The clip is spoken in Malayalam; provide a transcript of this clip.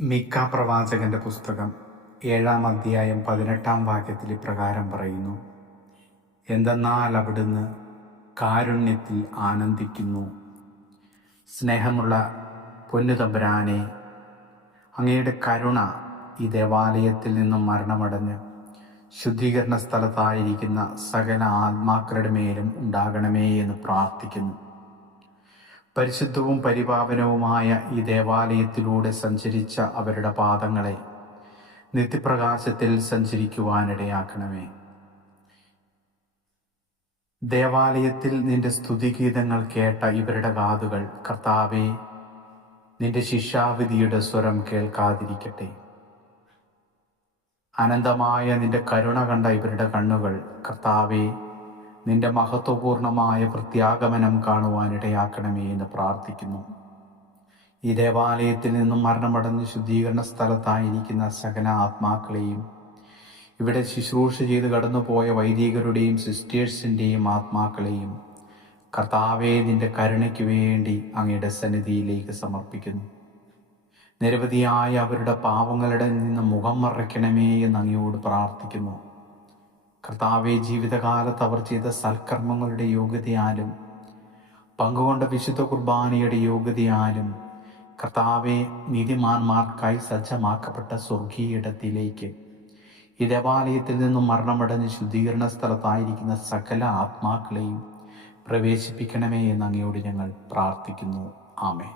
മീക്ക പ്രവാചകന്റെ പുസ്തകം 7-ാം അധ്യായം 18-ാം വാക്യത്തിൽ ഇപ്രകാരം പറയുന്നു: എന്തെന്നാൽ അവിടുന്ന് കാരുണ്യത്തിൽ ആനന്ദിക്കുന്നു. സ്നേഹമുള്ള പൊന്നുതമ്പുരാനെ, അങ്ങയുടെ കരുണ ഈ ദേവാലയത്തിൽ നിന്നും മരണമടഞ്ഞ് ശുദ്ധീകരണ സ്ഥലത്തായിരിക്കുന്ന സകല ആത്മാക്കളുടെ മേലും ഉണ്ടാകണമേ എന്ന് പ്രാർത്ഥിക്കുന്നു. പരിശുദ്ധവും പരിപാവനവുമായ ഈ ദേവാലയത്തിലൂടെ സഞ്ചരിച്ച അവരുടെ പാദങ്ങളെ നിത്യപ്രകാശത്തിൽ സഞ്ചരിക്കുവാനിടയാക്കണമേ. ദേവാലയത്തിൽ നിന്റെ സ്തുതിഗീതങ്ങൾ കേട്ട ഇവരുടെ കാതുകൾ, കർത്താവേ, നിന്റെ ശിക്ഷാവിധിയുടെ സ്വരം കേൾക്കാതിരിക്കട്ടെ. അനന്തമായ നിന്റെ കരുണ കണ്ട ഇവരുടെ കണ്ണുകൾ, കർത്താവേ, നിന്റെ മഹത്വപൂർണമായ പ്രത്യാഗമനം കാണുവാനിടയാക്കണമേ എന്ന് പ്രാർത്ഥിക്കുന്നു. ഈ ദേവാലയത്തിൽ നിന്നും മരണമടഞ്ഞ് ശുദ്ധീകരണ സ്ഥലത്തായിരിക്കുന്ന സകല ആത്മാക്കളെയും, ഇവിടെ ശുശ്രൂഷ ചെയ്ത് കടന്നുപോയ വൈദികരുടെയും സിസ്റ്റേഴ്സിൻ്റെയും ആത്മാക്കളെയും കർത്താവേ, നിന്റെ കരുണയ്ക്ക് വേണ്ടി അങ്ങയുടെ സന്നിധിയിലേക്ക് സമർപ്പിക്കുന്നു. നിരവധിയായ അവരുടെ പാവങ്ങളുടെ നിന്ന് മുഖം മറയ്ക്കണമേ എന്ന് അങ്ങയോട് പ്രാർത്ഥിക്കുന്നു. കർത്താവെ, ജീവിതകാലത്ത് അവർ ചെയ്ത സൽക്കർമ്മങ്ങളുടെ യോഗ്യതയാലും പങ്കുകൊണ്ട വിശുദ്ധ കുർബാനയുടെ യോഗ്യതയാലും കർത്താവെ, നീതിമാന്മാർക്കായി സജ്ജമാക്കപ്പെട്ട സ്വർഗീയ ഇടത്തിലേക്ക് ഈ ദേവാലയത്തിൽ നിന്നും മരണമടഞ്ഞ് ശുദ്ധീകരണ സ്ഥലത്തായിരിക്കുന്ന സകല ആത്മാക്കളെയും പ്രവേശിപ്പിക്കണമേ എന്ന് അങ്ങയോട് ഞങ്ങൾ പ്രാർത്ഥിക്കുന്നു. ആമേൻ.